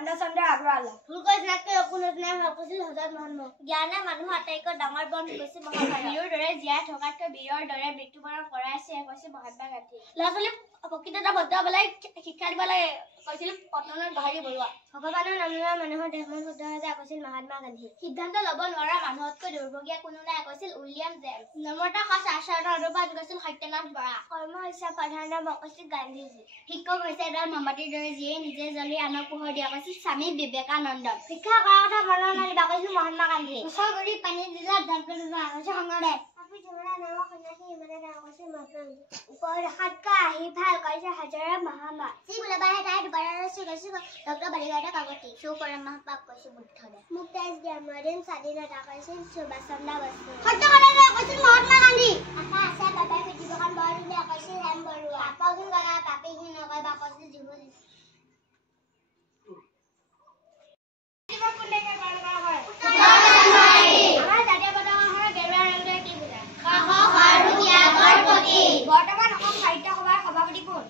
আনন্দ চন্দ্ৰ আগৰৱালা ভুল কৈছিলাতকৈ একো নজনাই ভাল কৈছিল হজৰত মহম্মদ জ্ঞানে মানুহ আটাইতকৈ ডাঙৰ বন্ধু কৈছে মহাভাৰত বীৰৰ দৰে জীয়াই থকাতকৈ বীৰৰ দৰে মৃত্যুবৰণ কৰাইছে কৈছে মহাত্মা গান্ধী ল'ৰা ছোৱালী প্ৰকৃততে ভদ্ৰ হ'বলৈ শিক্ষা দিব লাগে কৈছিল পতনৰ বাহিৰী বৰুৱা ভগৱানৰ নাম লোৱা মানুহৰ দেশমন শুদ্ধ হৈ যায় কৈছিল মহাত্মা গান্ধী সিদ্ধান্ত ল'ব নোৱাৰা মানুহতকৈ দুৰ্ভগীয়া কোনো নাই কৈছিল উইলিয়াম জেমছ নমতা সঁচ আচৰণৰ অনুবাদ কৈছিল সত্যনাথ বৰা কৰ্ম হৈছে প্ৰধান নাম কৈছিল গান্ধীজী শিক্ষক হৈছে এডাল মমবাতিৰ দৰে যিয়ে নিজে জ্বলি আনক পোহৰ দিয়া কৈছিল স্বামী বিবেকানন্দ শিক্ষা কৰাৰ কথা মনত নালিবা কৈছিল মহাত্মা গান্ধী ওচৰগুৰি পানী দিলা ধান কৰিব কৈছিল শংকৰদেৱ বৰ্তমান অসম সাহিত্য সভাৰ সভাপতি কোন?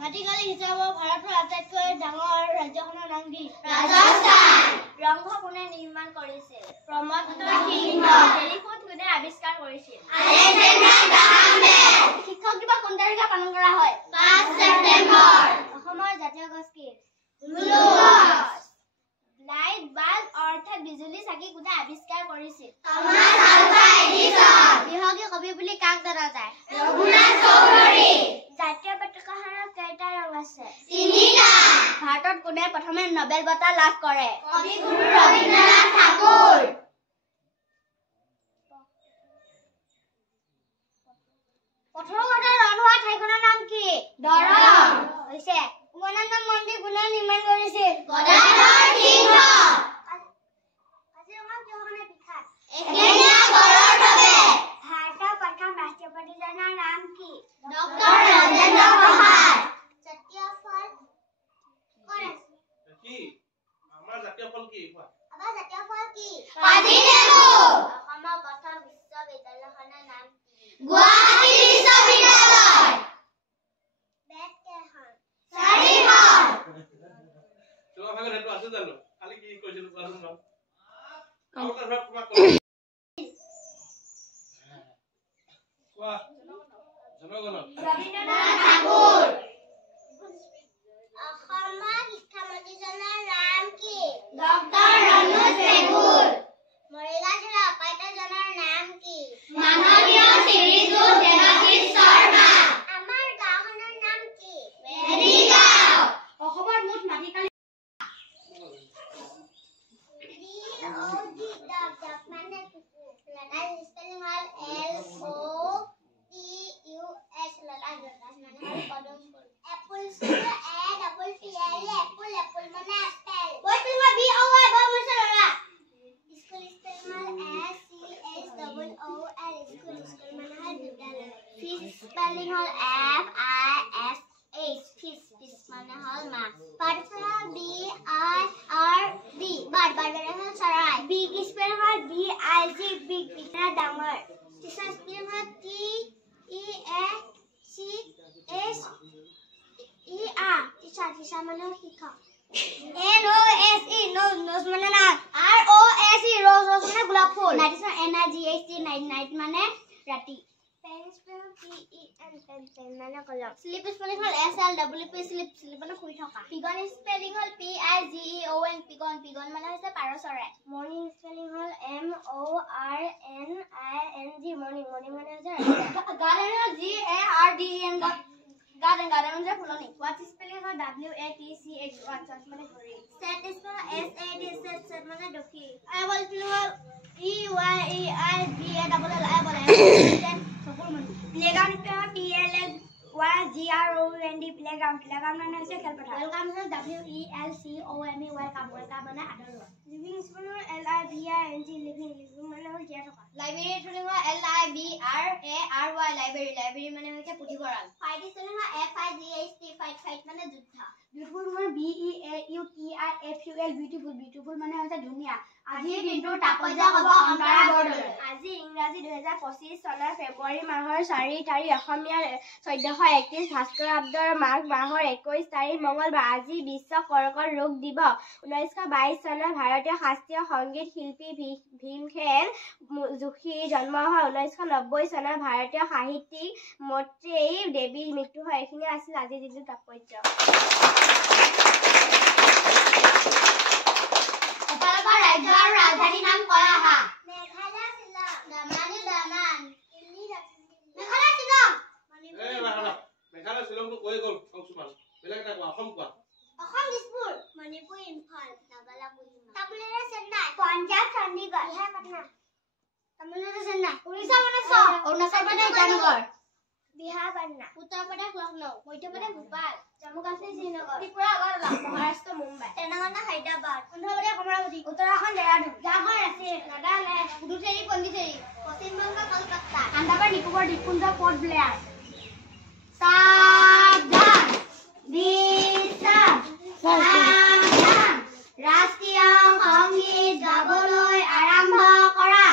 মাটিকালি হিচাপত ভাৰতৰ আটাইতকৈ ডাঙৰ ৰাজ্যখনৰ নাম কি? ৰাজস্থান। ৰংঘৰ কোনে নিৰ্মাণ কৰিছিল? প্ৰমত্ত সিংহ। টেলিফোন কোনে আৱিষ্কাৰ কৰিছিল? আলেকজেণ্ডাৰ গ্ৰাহাম বেল। শিক্ষক দিৱস কোন তাৰিখে পালন কৰা হয়? 5 ছেপ্টেম্বৰ। অসমৰ জাতীয় গছ কি? গুলু গছ। লাইট বাল্ব অৰ্থাৎ বিজুলী চাকি কোনে আৱিষ্কাৰ কৰিছিল? Thomas Alva Edison. বিহগী কবি বুলি কাক জনা যায়? ৰঘুনাথ চৌধুৰী। জাতীয় পতাকাখনৰ কেইটা ৰং আছে? 3টা। ভাৰতত কোনে প্ৰথমে নোবেল বঁটা লাভ কৰে? কবিগুৰু ৰবীন্দ্ৰনাথ ঠাকুৰ। পথৰঘাটৰ ৰণ হোৱা ঠাইখনৰ নাম কি? দৰং। হৈছে। উমানন্দ মন্দিৰ কোনে নিৰ্মাণ কৰিছিল? গদাধৰ সিংহ। কাজিৰঙা কিহৰ বিখ্যাত? এশিঙীয়া গঁড়ৰ বাবে। ভাৰতৰ প্ৰথম ৰাষ্ট্ৰপতিজনৰ নাম কি? ডক্টৰ ৰাজেন্দ্ৰ প্ৰসাদ। জাতীয় ফল কোন আছে? কি? আমাৰ জাতীয় ফল কি? আমাৰ জাতীয় ফল কি? কাজি নেমু। অসমৰ প্ৰথম বিশ্ববিদ্যালয়খনৰ নাম কি? গুৱাহাটী বিশ্ববিদ্যালয়। বেট কেইখন? 4খন। তোমাৰ ভাগত হেতু আছে জানো? খালি কি কৈছিল কোৱাচোন বাৰু? কোৱা জনগণ ৰবীন্দ্ৰনাথ ঠাকুৰ। অসমৰ শিক্ষামন্ত্ৰীজনৰ নাম কি? ডক্টৰ ৰনোজ পেগুৰ। মৰিগাঁও জিলাৰ উপায়ুক্তজনৰ নাম কি? মাননীয় শ্ৰীযুত দেৱাশীষ শৰ্মা। আমাৰ গাঁওখনৰ নাম কি? মেৰিগাঁও। অসমৰ মুঠ মাটিকালি spelling hall F-I-S-H fish fish মানে হল মাছ পাঠশালা B-I-R-D বাৰ মানে হল চৰাই big spelling hall B-I-G big বিনা ডাঙৰ teacher spelling hall T-E-A-C-H-E-R teacher মানে হল শিক্ষক N-O-S-E nose মানে নাক R-O-S-E rose মানে গোলাপ ফুল night N-I-G-H-T night মানে ৰাতি pen spelling P-E-N pen মানে কলম sleep spelling হল S-L-W-P sleep মানে শুই থকা pigeon spelling হল P-I-G-E-O-N pigeon মানে হৈছে পাৰ চৰাই morning spelling হল M-O-R-N-I-N-G morning মানে হৈছে garden হল G-A-R-D-E-N garden মানে ফুলনি what spelling hall W-A-T-C-H what মানে ঘড়ী set spelling S-A-D set মানে দখি eyeball spelling হল E-Y-E-I-B-A-L-L-I-B-A playground spelling P-L-A-Y-G-R-O-U-N-D playground মানে হৈছে খেলপথাৰ welcome হল W-E-L-C-O-M-E welcome মানে আদৰণি living spelling L-I-V-I-N-G living মানে হল জীয়াই থকা library spelling L-I-B-R-A-R-Y library মানে হৈছে পুথিভঁৰাল fight spelling F-I-G-H-T fight মানে যুদ্ধ beautiful হল B-E-A-U-T-I-F বিউটিফুল বিউটিফুল মানে হৈছে ধুনীয়া আজিৰ দিনটো তাপমাত্ৰা হ'ব অন্তৰা বৰদলৈ আজি ইংৰাজী 2025 চনৰ ফেব্ৰুৱাৰী মাহৰ 4 তাৰিখ অসমীয়া 1431 ভাস্কৰাব্দৰ মাঘ মাহৰ 21 তাৰিখ মঙলবাৰ আজি বিশ্ব কৰ্কট ৰোগ দিৱস 1922 চনৰ ভাৰতীয় শাস্ত্ৰীয় সংগীত শিল্পী ভীমসেন যোশীৰ জন্ম হয় 1990 চনৰ ভাৰতীয় সাহিত্যিক মৈত্ৰেয়ী দেৱীৰ মৃত্যু হয় এইখিনি আছিল আজিৰ দিনটো তাৎপৰ্য ৰাজ্যৰ ৰাজধানীৰ নাম কয় আহা মেঘালয় শিলং দামানি দামান দিল্লী মেঘালয় শিলং মেঘালয় শিলংটো কৈ গ'ল কওকচোন বেলেগ এটা কোৱা অসম কোৱা অসম দিছপুৰ মণিপুৰ ইম্ফল নাগালা কোহিমা তামিলনাডু চেন্নাই পঞ্জাব চণ্ডীগড় বিহাৰ পাটনা তামিলনাডু চেন্নাই উৰিষ্যা ভুৱনেশ্বৰ অৰুণাচল প্ৰদেশ ইটানগৰ বিহাৰ পাটনা উত্তৰ প্ৰদেশ লক্ষ্ণৌ মধ্য প্ৰদেশ ভোপাল জম্মু কাশ্মীৰ শ্ৰীনগৰ ত্ৰিপুৰা আগৰতলা মহাৰাষ্ট্ৰ মুম্বাই তেলেংগানা হায়দৰাবাদ অন্ধ্ৰ প্ৰদেশ অমৰাৱতী উত্তৰাখণ্ড দেহৰাদুন ঝাৰখণ্ড ৰাঁচী নাগালেণ্ড পুডুচেৰী পণ্ডিচেৰী পশ্চিম বংগ কলকাতা আন্দামান নিকোবৰ দ্বীপপুঞ্জ পৰ্ট ব্লেয়াৰ সাৱধান ৰাষ্ট্ৰীয় সংগীত গাবলৈ আৰম্ভ কৰা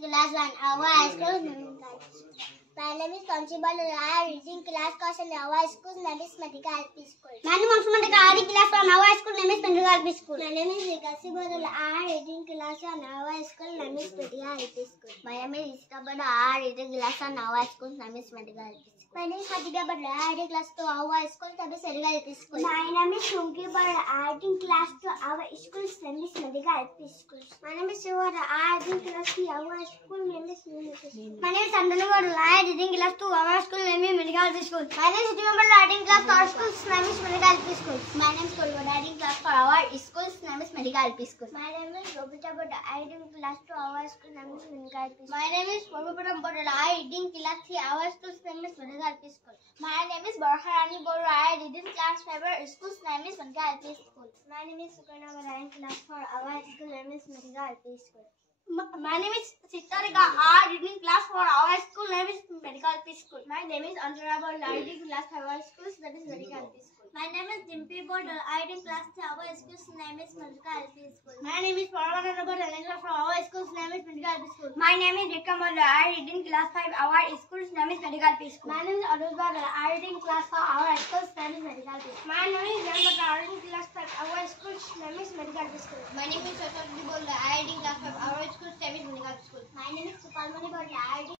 Class 1, our school name is my name is Constable. I am reading class course in our school name is Medical LP School. My name is Mohammed Kari. Class from our school name is Medical LP School. My name is Vikasi Badal. I am reading class on our school name is Medical LP School. My name is Istabad. I am reading class on our school name is Medical LP School. My name is Hadiga Badal. I am reading class to our school name is Medical LP School. My name is Shunki Badal. I am reading class to our school name is Medical LP School. My name is Shivara. I am reading class to our school name is Medical LP School. My name is Sandana Badal. I am reading class to our school name is Medical LP School. My name is Sitima Badal. I am reading class to our school name is Medical LP School. My name is Kolwada. I am reading class for our school's name is Medical LP School. My name is Robita Badal. I am reading class to our school name is Medical LP School. My name is Prabhupada Badal. I am reading class to our school's name is Medical LP School. My name is Barharani Badal. I am reading class 5 our school's name is Medical LP School. My name is Sukarna Badal. I am reading class for our school name is Medical LP School. My name is Sitarika. I am reading class for our school name is Medical LP School. My name is Antara Badal. I am reading class for our school's name is Medical LP School. My name is Dimpi Badal. I am reading class to our school's name is Medical LP School. My name is Paramana Badal. I am reading class for our school's name is Medical LP School. My name is Vikram Badal. I am reading class 5 our school's name is Medical LP School. My name is Anuj Badal. I am reading class for our school's name is Medical LP School. My name is Jan Badal. I am reading class 5 our school's name is Medical LP School. My name is Shashwat Badal. I am reading class 5 our school's কলমনি Bordoloi